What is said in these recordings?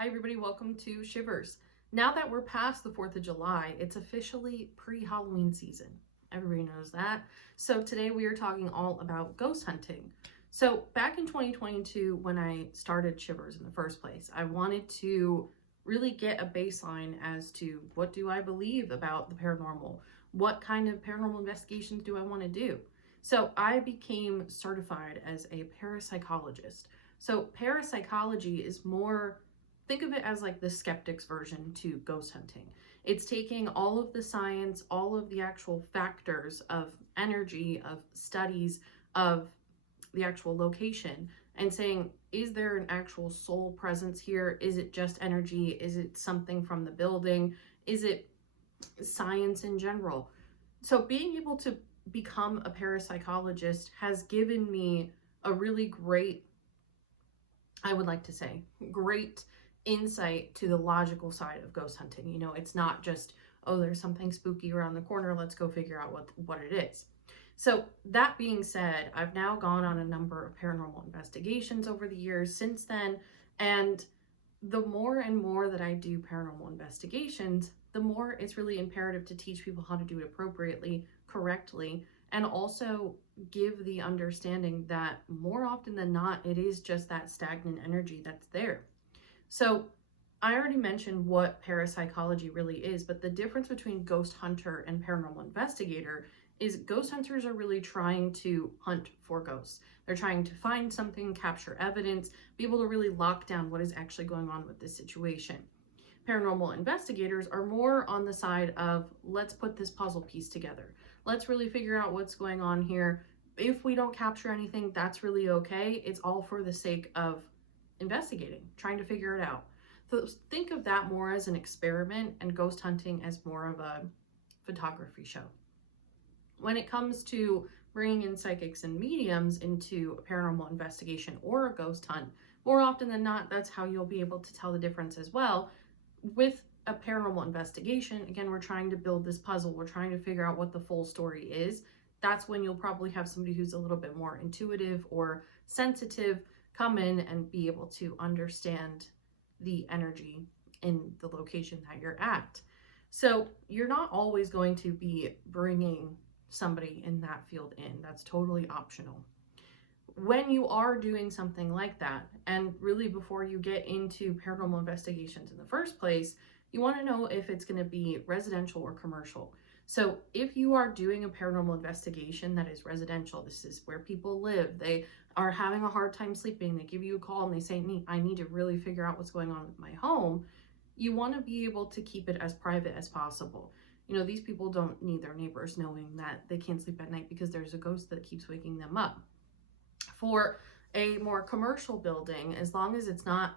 Hi everybody, welcome to Shivers. Now that we're past the 4th of July, it's officially pre-Halloween season. Everybody knows that. So today we are talking all about ghost hunting. So back in 2022, when I started Shivers in the first place, I wanted to really get a baseline as to what do I believe about the paranormal? What kind of paranormal investigations do I want to do? So I became certified as a parapsychologist. So parapsychology is more, think of it as like the skeptics version to ghost hunting. It's taking all of the science, all of the actual factors of energy, of studies, of the actual location, and saying, is there an actual soul presence here? Is it just energy? Is it something from the building? Is it science in general? So being able to become a parapsychologist has given me a really great, I would like to say, great insight to the logical side of ghost hunting. You know, it's not just, oh, there's something spooky around the corner, let's go figure out what it is. So that being said, I've now gone on a number of paranormal investigations over the years since then, and the more and more that I do paranormal investigations, the more it's really imperative to teach people how to do it appropriately, correctly, and also give the understanding that more often than not, it is just that stagnant energy that's there. So I already mentioned what parapsychology really is, but the difference between ghost hunter and paranormal investigator is ghost hunters are really trying to hunt for ghosts. They're trying to find something, capture evidence, be able to really lock down what is actually going on with this situation. Paranormal investigators are more on the side of, let's put this puzzle piece together. Let's really figure out what's going on here. If we don't capture anything, that's really okay. It's all for the sake of investigating, trying to figure it out. So think of that more as an experiment and ghost hunting as more of a photography show. When it comes to bringing in psychics and mediums into a paranormal investigation or a ghost hunt, more often than not, that's how you'll be able to tell the difference as well. With a paranormal investigation, again, we're trying to build this puzzle. We're trying to figure out what the full story is. That's when you'll probably have somebody who's a little bit more intuitive or sensitive come in and be able to understand the energy in the location that you're at. So you're not always going to be bringing somebody in that field in. That's totally optional. When you are doing something like that, and really before you get into paranormal investigations in the first place, you want to know if it's going to be residential or commercial. So if you are doing a paranormal investigation that is residential, this is where people live, they are having a hard time sleeping, they give you a call and they say, I need to really figure out what's going on with my home, you want to be able to keep it as private as possible. You know, these people don't need their neighbors knowing that they can't sleep at night because there's a ghost that keeps waking them up. For a more commercial building, as long as it's not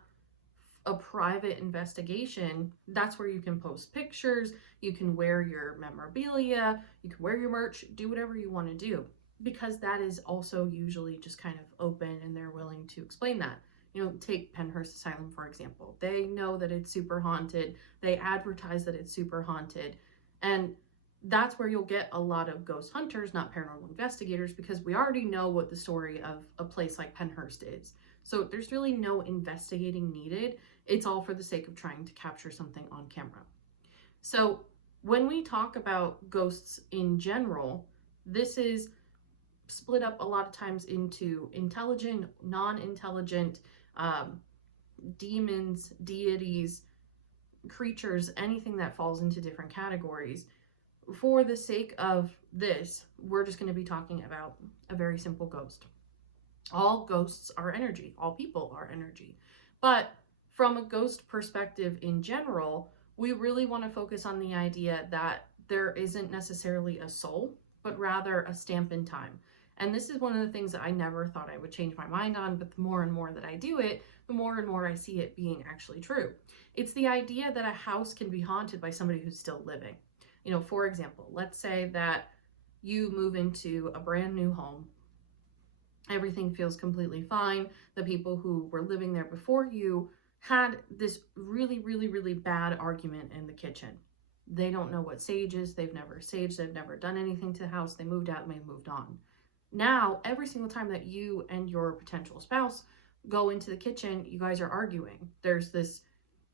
a private investigation, that's where you can post pictures, you can wear your memorabilia, you can wear your merch, do whatever you want to do, because that is also usually just kind of open and they're willing to explain that. You know, take Penhurst Asylum, for example. They know that it's super haunted. They advertise that it's super haunted. And that's where you'll get a lot of ghost hunters, not paranormal investigators, because we already know what the story of a place like Penhurst is. So there's really no investigating needed. It's all for the sake of trying to capture something on camera. So when we talk about ghosts in general, this is split up a lot of times into intelligent, non-intelligent, demons, deities, creatures, anything that falls into different categories. For the sake of this, we're just going to be talking about a very simple ghost. All ghosts are energy. All people are energy. But from a ghost perspective in general, we really want to focus on the idea that there isn't necessarily a soul, but rather a stamp in time. And this is one of the things that I never thought I would change my mind on, but the more and more that I do it, the more and more I see it being actually true. It's the idea that a house can be haunted by somebody who's still living. You know, for example, let's say that you move into a brand new home. Everything feels completely fine. The people who were living there before you had this really, really, really bad argument in the kitchen. They don't know what sage is. They've never saged. They've never done anything to the house. They moved out and they moved on. Now, every single time that you and your potential spouse go into the kitchen, you guys are arguing. There's this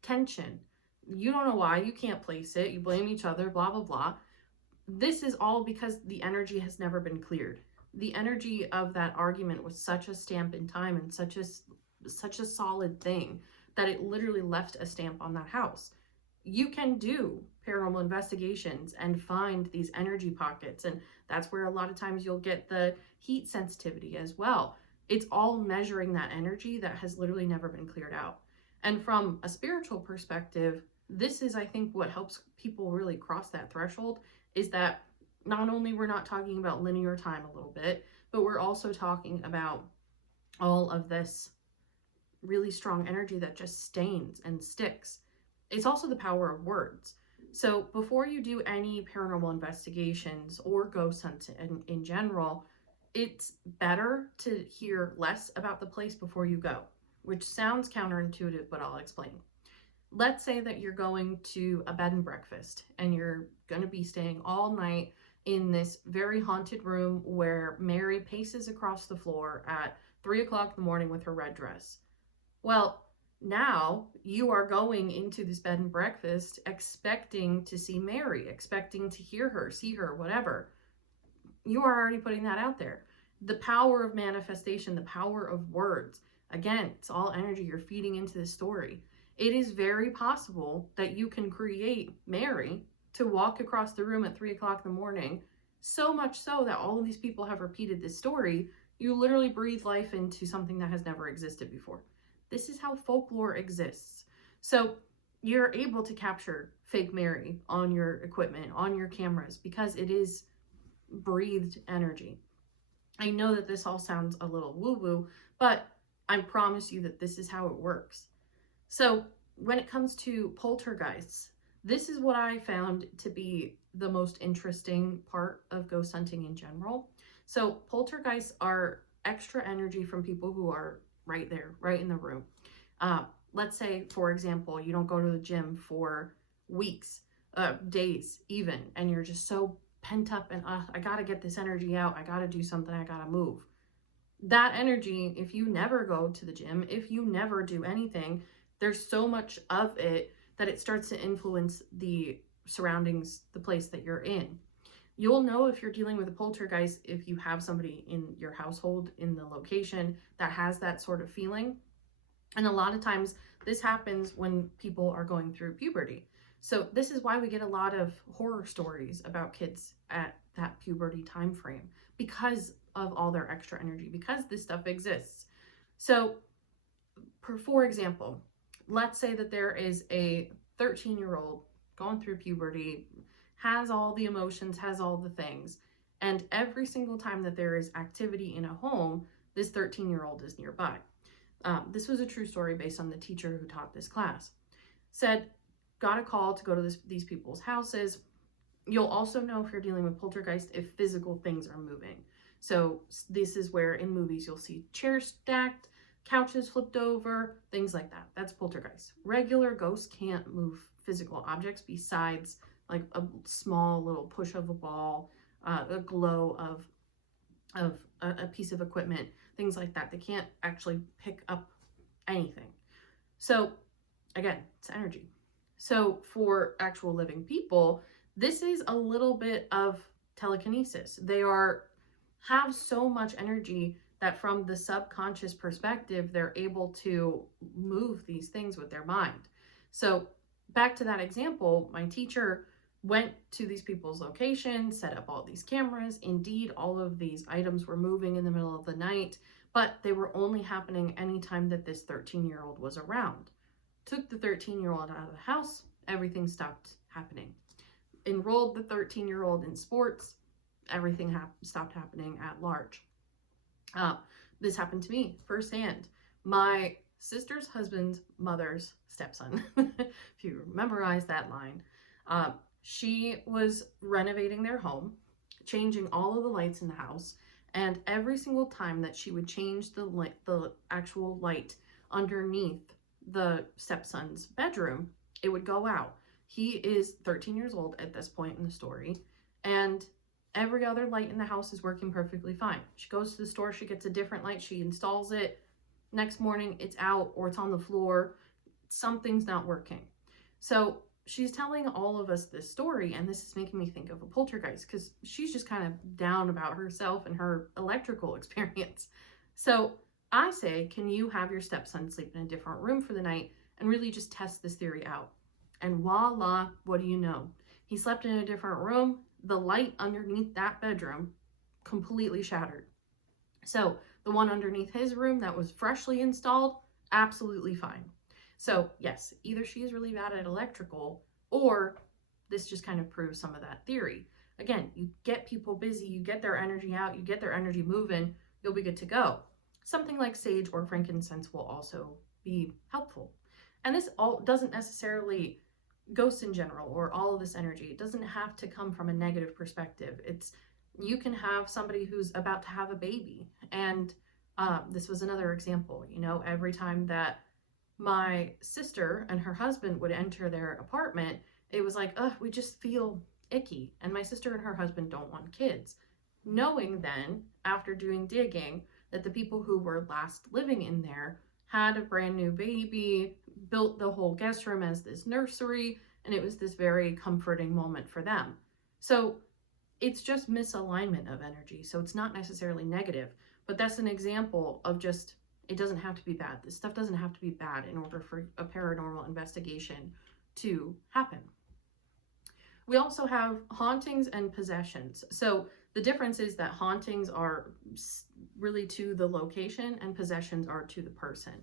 tension. You don't know why, you can't place it, you blame each other, blah, blah, blah. This is all because the energy has never been cleared. The energy of that argument was such a stamp in time and such a solid thing that it literally left a stamp on that house. You can do paranormal investigations and find these energy pockets, and that's where a lot of times you'll get the heat sensitivity as well. It's all measuring that energy that has literally never been cleared out. And from a spiritual perspective, this is, I think, what helps people really cross that threshold, is that not only we're not talking about linear time a little bit, but we're also talking about all of this really strong energy that just stains and sticks. It's also the power of words. So before you do any paranormal investigations or ghost hunting in general, it's better to hear less about the place before you go, which sounds counterintuitive, but I'll explain. Let's say that you're going to a bed and breakfast and you're going to be staying all night in this very haunted room where Mary paces across the floor at 3 o'clock in the morning with her red dress. Well, now you are going into this bed and breakfast expecting to see Mary, expecting to hear her, see her, whatever. You are already putting that out there. The power of manifestation, the power of words. Again, it's all energy you're feeding into the story. It is very possible that you can create Mary to walk across the room at 3 o'clock in the morning, so much so that all of these people have repeated this story. You literally breathe life into something that has never existed before. This is how folklore exists. So you're able to capture fake Mary on your equipment, on your cameras, because it is breathed energy. I know that this all sounds a little woo-woo, but I promise you that this is how it works. So when it comes to poltergeists, this is what I found to be the most interesting part of ghost hunting in general. So poltergeists are extra energy from people who are right there, right in the room. Let's say, for example, you don't go to the gym for weeks, days even, and you're just so pent up and I gotta get this energy out, I gotta do something, I gotta move. That energy, if you never go to the gym, if you never do anything, there's so much of it that it starts to influence the surroundings, the place that you're in. You'll know if you're dealing with a poltergeist if you have somebody in your household, in the location, that has that sort of feeling. And a lot of times this happens when people are going through puberty. So this is why we get a lot of horror stories about kids at that puberty time frame, because of all their extra energy, because this stuff exists. So for example, let's say that there is a 13-year-old going through puberty, has all the emotions, has all the things. And every single time that there is activity in a home, this 13-year-old is nearby. This was a true story based on the teacher who taught this class. Said, got a call to go to these people's houses. You'll also know if you're dealing with poltergeist if physical things are moving. So this is where in movies you'll see chairs stacked, couches flipped over, things like that. That's poltergeist. Regular ghosts can't move physical objects besides like a small little push of a ball, a glow of a piece of equipment, things like that. They can't actually pick up anything. So again, it's energy. So for actual living people, this is a little bit of telekinesis. They have so much energy that from the subconscious perspective, they're able to move these things with their mind. So back to that example, my teacher went to these people's locations, set up all these cameras. Indeed, all of these items were moving in the middle of the night, but they were only happening anytime that this 13-year-old was around. Took the 13-year-old out of the house, everything stopped happening. Enrolled the 13-year-old in sports, everything stopped happening at large. This happened to me firsthand. My sister's husband's mother's stepson, if you memorize that line, she was renovating their home, changing all of the lights in the house, and every single time that she would change the actual light underneath the stepson's bedroom, it would go out. He is 13 years old at this point in the story, and every other light in the house is working perfectly fine. She goes to the store, she gets a different light, she installs it. Next morning, it's out or it's on the floor. something's not working. So she's telling all of us this story, and this is making me think of a poltergeist because she's just kind of down about herself and her electrical experience. So I say, can you have your stepson sleep in a different room for the night and really just test this theory out? And voila, what do you know? He slept in a different room. The light underneath that bedroom completely shattered. So the one underneath his room that was freshly installed, absolutely fine. So yes, either she is really bad at electrical, or this just kind of proves some of that theory. Again, you get people busy, you get their energy out, you get their energy moving, you'll be good to go. Something like sage or frankincense will also be helpful. And this all doesn't necessarily, ghosts in general or all of this energy, it doesn't have to come from a negative perspective. You can have somebody who's about to have a baby, and this was another example. Every time that my sister and her husband would enter their apartment, it was like, we just feel icky. And my sister and her husband don't want kids. Knowing then, after doing digging, that the people who were last living in there had a brand new baby, built the whole guest room as this nursery, and it was this very comforting moment for them. So it's just misalignment of energy. So it's not necessarily negative, but that's an example of just, it doesn't have to be bad. This stuff doesn't have to be bad in order for a paranormal investigation to happen. We also have hauntings and possessions. So the difference is that hauntings are really to the location and possessions are to the person.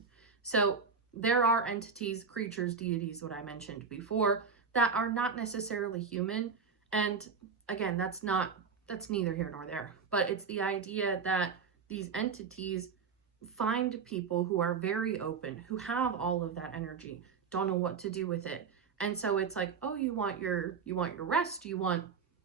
So there are entities, creatures, deities, what I mentioned before, that are not necessarily human. And again, that's neither here nor there, but it's the idea that these entities find people who are very open, who have all of that energy, don't know what to do with it. And so it's like, oh, you want your rest, you want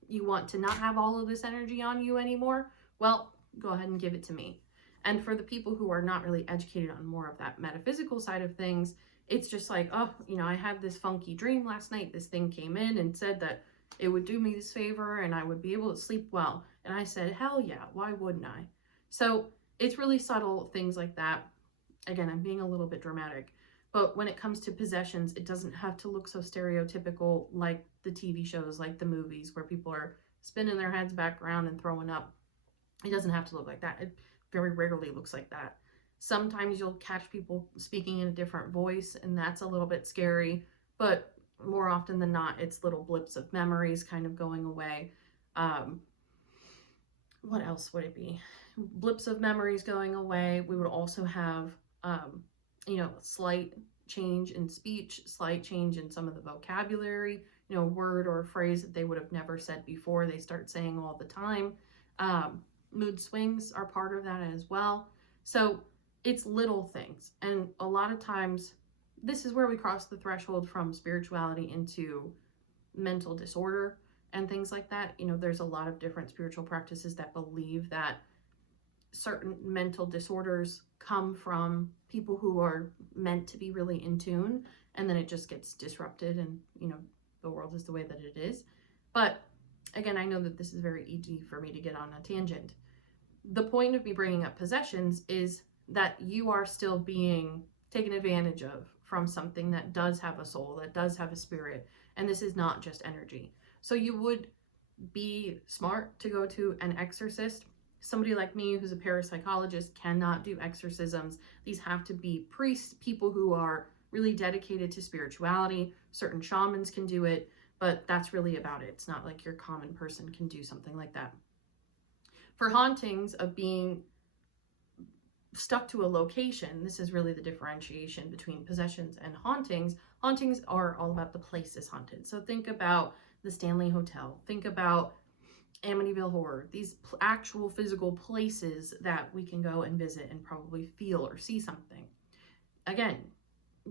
to not have all of this energy on you anymore? Well, go ahead and give it to me. And for the people who are not really educated on more of that metaphysical side of things, it's just like, oh, I had this funky dream last night. This thing came in and said that it would do me this favor and I would be able to sleep well. And I said, hell yeah, why wouldn't I? So it's really subtle things like that. Again, I'm being a little bit dramatic. But when it comes to possessions, it doesn't have to look so stereotypical like the TV shows, like the movies, where people are spinning their heads back around and throwing up. It doesn't have to look like that. It very rarely looks like that. Sometimes you'll catch people speaking in a different voice, and that's a little bit scary. But more often than not, it's little blips of memories kind of going away. What else would it be? Blips of memories going away. We would also have slight change in speech, slight change in some of the vocabulary, word or phrase that they would have never said before, they start saying all the time. Mood swings are part of that as well. So it's little things. And a lot of times, this is where we cross the threshold from spirituality into mental disorder and things like that. There's a lot of different spiritual practices that believe that certain mental disorders come from people who are meant to be really in tune, and then it just gets disrupted, and the world is the way that it is. But again, I know that this is very easy for me to get on a tangent. The point of me bringing up possessions is that you are still being taken advantage of from something that does have a soul, that does have a spirit, and this is not just energy. So you would be smart to go to an exorcist. Somebody like me who's a parapsychologist cannot do exorcisms. These have to be priests, people who are really dedicated to spirituality. Certain shamans can do it, but that's really about it. It's not like your common person can do something like that. For hauntings of being stuck to a location, this is really the differentiation between possessions and hauntings. Hauntings are all about the places haunted. So think about the Stanley Hotel. Think about Amityville Horror. These actual physical places that we can go and visit and probably feel or see something. Again,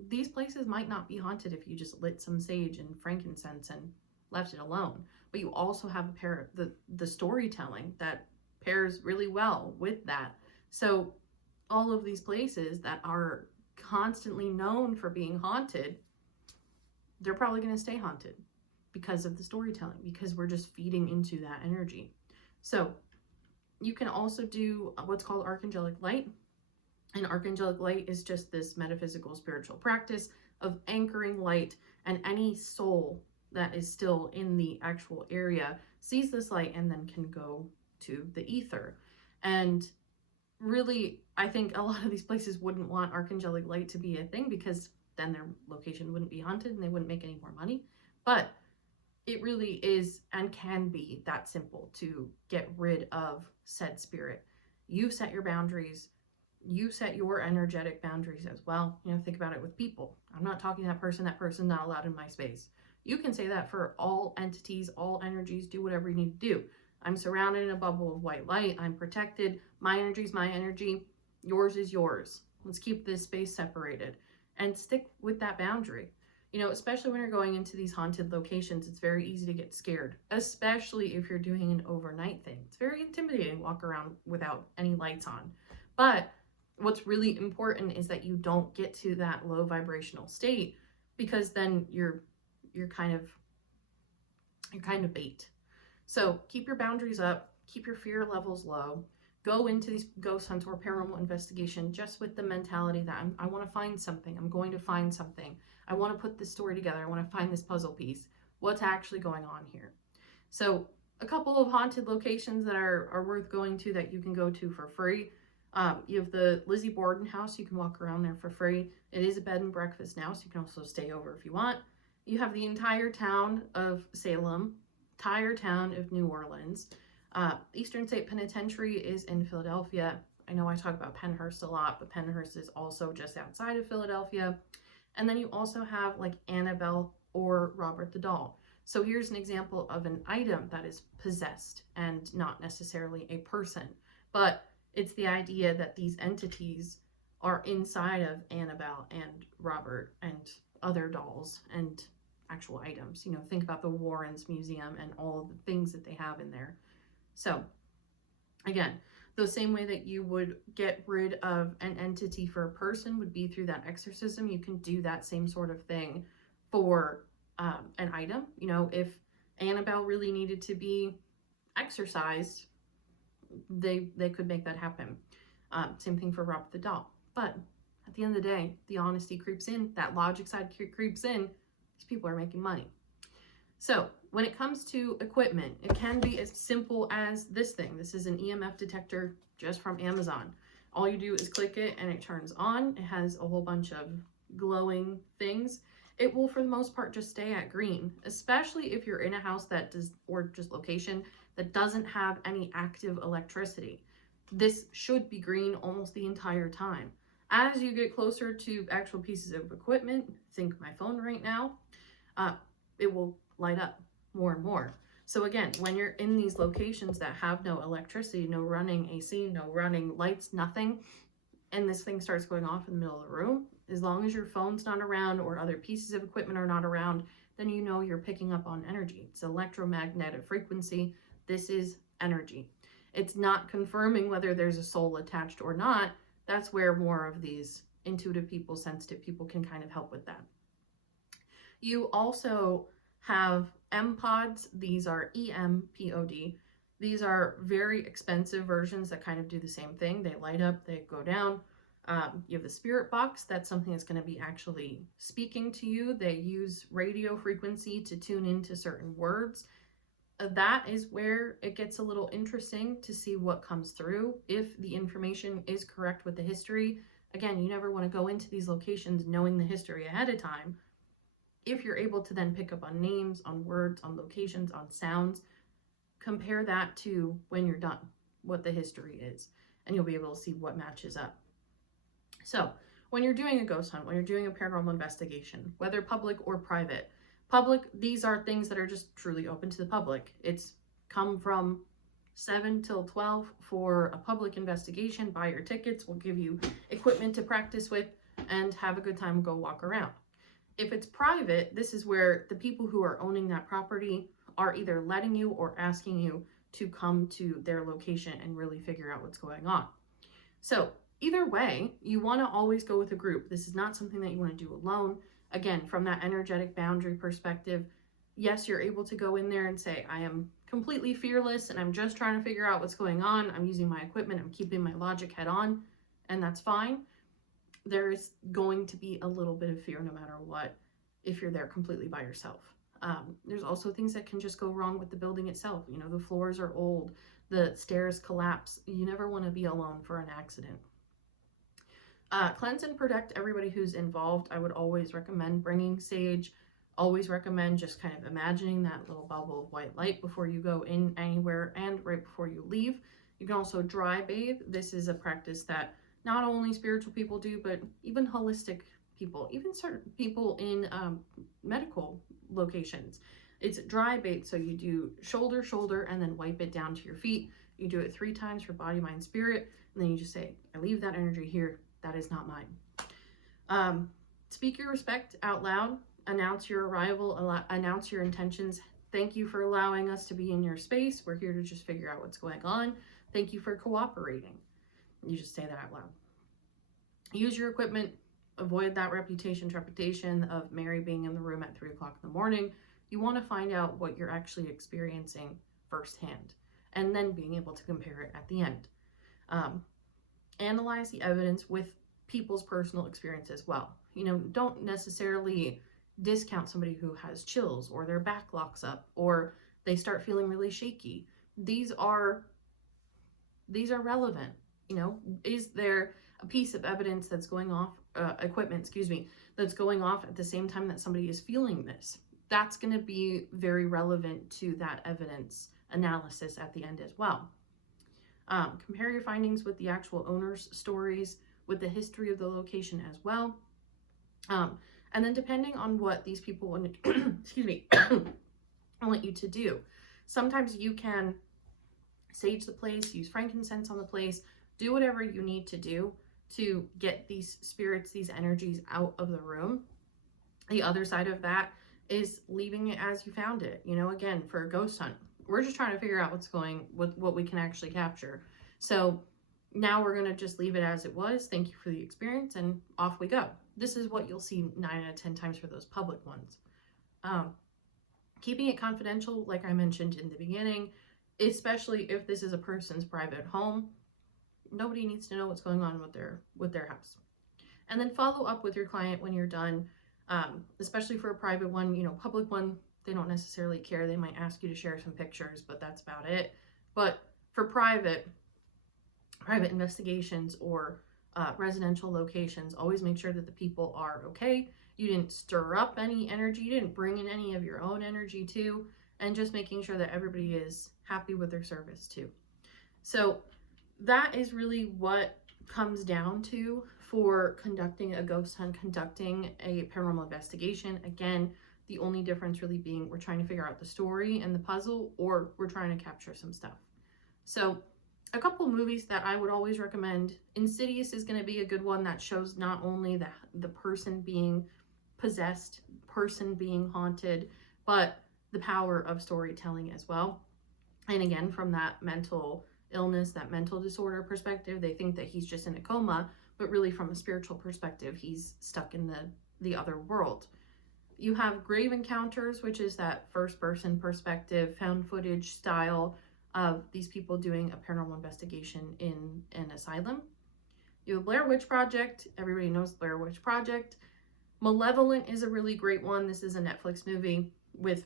these places might not be haunted if you just lit some sage and frankincense and left it alone. But you also have the storytelling that pairs really well with that. So all of these places that are constantly known for being haunted, they're probably going to stay haunted because of the storytelling, because we're just feeding into that energy. So you can also do what's called archangelic light. And archangelic light is just this metaphysical spiritual practice of anchoring light, and any soul that is still in the actual area sees this light and then can go to the ether. And really, I think a lot of these places wouldn't want archangelic light to be a thing, because then their location wouldn't be haunted and they wouldn't make any more money. But it really is and can be that simple to get rid of said spirit. You set your boundaries. You set your energetic boundaries as well. You know, think about it with people. I'm not talking that person not allowed in my space. You can say that for all entities, all energies. Do whatever you need to do. I'm surrounded in a bubble of white light. I'm protected. My energy is my energy. Yours is yours. Let's keep this space separated and stick with that boundary. You know, especially when you're going into these haunted locations, it's very easy to get scared, especially if you're doing an overnight thing. It's very intimidating to walk around without any lights on. But what's really important is that you don't get to that low vibrational state, because then you're kind of bait. So keep your boundaries up, keep your fear levels low. Go into these ghost hunts or paranormal investigation just with the mentality that I want to find something. I'm going to find something. I want to put this story together. I want to find this puzzle piece. What's actually going on here? So a couple of haunted locations that are worth going to that you can go to for free. You have the Lizzie Borden house. You can walk around there for free. It is a bed and breakfast now, so you can also stay over if you want. You have the entire town of Salem, entire town of New Orleans. Eastern State Penitentiary is in Philadelphia. I know I talk about Pennhurst a lot, but Pennhurst is also just outside of Philadelphia. And then you also have like Annabelle or Robert the Doll. So here's an example of an item that is possessed and not necessarily a person, but it's the idea that these entities are inside of Annabelle and Robert and other dolls and actual items. You know, think about the Warrens Museum and all the things that they have in there. So again, the same way that you would get rid of an entity for a person would be through that exorcism. You can do that same sort of thing for an item. You know, if Annabelle really needed to be exorcised, they could make that happen. Same thing for Robert the Doll. But at the end of the day, the honesty creeps in, that logic side creeps in. These people are making money. So when it comes to equipment, it can be as simple as this thing. This is an EMF detector just from Amazon. All you do is click it and it turns on. It has a whole bunch of glowing things. It will, for the most part, just stay at green, especially if you're in a house that does, or just location that doesn't have any active electricity. This should be green almost the entire time. As you get closer to actual pieces of equipment, think my phone right now, it will light up more and more. So again, when you're in these locations that have no electricity, no running AC, no running lights, nothing, and this thing starts going off in the middle of the room, as long as your phone's not around or other pieces of equipment are not around, then you know you're picking up on energy. It's electromagnetic frequency. This is energy. It's not confirming whether there's a soul attached or not. That's where more of these intuitive people, sensitive people can kind of help with that. You also have M-pods. These are EMPOD. These are very expensive versions that kind of do the same thing. They light up, they go down. You have the spirit box. That's something that's going to be actually speaking to you. They use radio frequency to tune into certain words. That is where it gets a little interesting to see what comes through, if the information is correct with the history. Again, you never want to go into these locations knowing the history ahead of time. If you're able to then pick up on names, on words, on locations, on sounds, compare that to when you're done, what the history is, and you'll be able to see what matches up. So when you're doing a ghost hunt, when you're doing a paranormal investigation, whether public or private, these are things that are just truly open to the public. It's come from 7 till 12 for a public investigation. Buy your tickets. We'll give you equipment to practice with and have a good time, go walk around. If it's private, this is where the people who are owning that property are either letting you or asking you to come to their location and really figure out what's going on. So either way, you want to always go with a group. This is not something that you want to do alone. Again, from that energetic boundary perspective, yes, you're able to go in there and say, I am completely fearless and I'm just trying to figure out what's going on. I'm using my equipment. I'm keeping my logic head on, and that's fine. there's going to be a little bit of fear no matter what if you're there completely by yourself. There's also things that can just go wrong with the building itself. You know, the floors are old, the stairs collapse. You never want to be alone for an accident. Cleanse and protect everybody who's involved. I would always recommend bringing sage. Always recommend just kind of imagining that little bubble of white light before you go in anywhere and right before you leave. You can also dry bathe. This is a practice that not only spiritual people do, but even holistic people, even certain people in medical locations. It's dry bathe, so you do shoulder, shoulder, and then wipe it down to your feet. You do it 3 times for body, mind, spirit, and then you just say, I leave that energy here. That is not mine. Speak your respect out loud. Announce your arrival. Announce your intentions. Thank you for allowing us to be in your space. We're here to just figure out what's going on. Thank you for cooperating. You just say that out loud. Use your equipment. Avoid that trepidation of Mary being in the room at 3 o'clock in the morning. You want to find out what you're actually experiencing firsthand and then being able to compare it at the end. Analyze the evidence with people's personal experience as well. You know, don't necessarily discount somebody who has chills or their back locks up or they start feeling really shaky. These are relevant. You know, is there a piece of evidence that's going off, that's going off at the same time that somebody is feeling this? That's going to be very relevant to that evidence analysis at the end as well. Compare your findings with the actual owner's stories, with the history of the location as well. And then depending on what these people want want you to do, sometimes you can sage the place, use frankincense on the place, do whatever you need to do to get these spirits, these energies out of the room. The other side of that is leaving it as you found it. You know, again, for a ghost hunt, we're just trying to figure out what we can actually capture. So now we're going to just leave it as it was. Thank you for the experience, and off we go. This is what you'll see 9 out of 10 times for those public ones. Keeping it confidential, like I mentioned in the beginning, especially if this is a person's private home, nobody needs to know what's going on with their house. And then follow up with your client when you're done, especially for a private one. You know, public one, they don't necessarily care. They might ask you to share some pictures, but that's about it. But for private investigations or residential locations, always make sure that the people are okay. You didn't stir up any energy, you didn't bring in any of your own energy too, and just making sure that everybody is happy with their service too. So that is really what comes down to for conducting a ghost hunt, conducting a paranormal investigation. Again, the only difference really being we're trying to figure out the story and the puzzle, or we're trying to capture some stuff. So a couple movies that I would always recommend. Insidious is going to be a good one that shows not only the person being possessed, person being haunted, but the power of storytelling as well. And again, from that mental illness, that mental disorder perspective, they think that he's just in a coma, but really from a spiritual perspective, he's stuck in the other world. You have Grave Encounters, which is that first person perspective, found footage style of these people doing a paranormal investigation in an asylum. You have Blair Witch Project. Everybody knows Blair Witch Project. Malevolent is a really great one. This is a Netflix movie with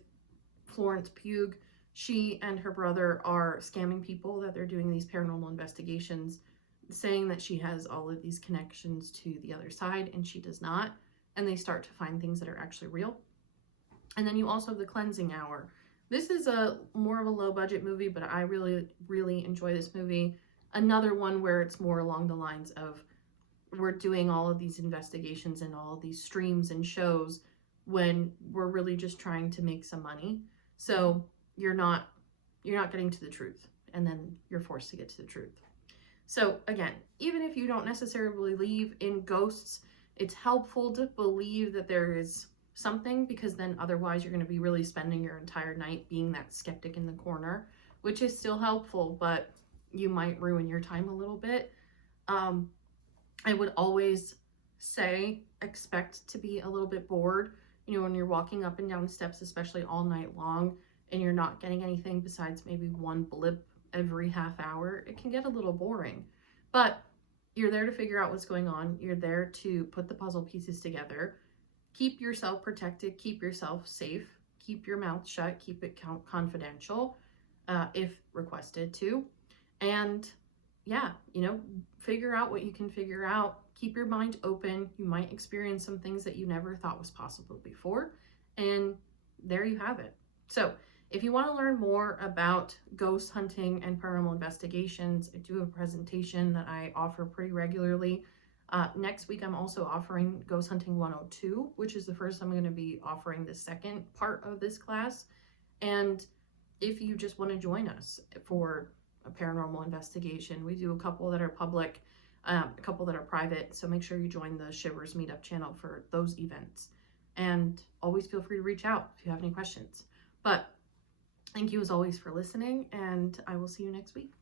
Florence Pugh. She and her brother are scamming people that they're doing these paranormal investigations, saying that she has all of these connections to the other side, and she does not. And they start to find things that are actually real. And then you also have The Cleansing Hour. This is a more of a low budget movie, but I really, really enjoy this movie. Another one where it's more along the lines of we're doing all of these investigations and all of these streams and shows when we're really just trying to make some money. So you're not getting to the truth, and then you're forced to get to the truth. So again, even if you don't necessarily believe in ghosts, it's helpful to believe that there is something, because then otherwise you're going to be really spending your entire night being that skeptic in the corner, which is still helpful, but you might ruin your time a little bit. I would always say expect to be a little bit bored. You know, when you're walking up and down steps, especially all night long, and you're not getting anything besides maybe one blip every half hour, it can get a little boring. But You're there to figure out what's going on. You're there to put the puzzle pieces together. Keep yourself protected. Keep yourself safe. Keep your mouth shut. Keep it confidential if requested to. And yeah, you know, figure out what you can figure out. Keep your mind open. You might experience some things that you never thought was possible before. And there you have it. So if you want to learn more about ghost hunting and paranormal investigations, I do have a presentation that I offer pretty regularly. Next week, I'm also offering Ghost Hunting 102, which is the first time I'm going to be offering the second part of this class. And if you just want to join us for a paranormal investigation, we do a couple that are public, a couple that are private. So make sure you join the Shivers meetup channel for those events. And always feel free to reach out if you have any questions. But thank you as always for listening, and I will see you next week.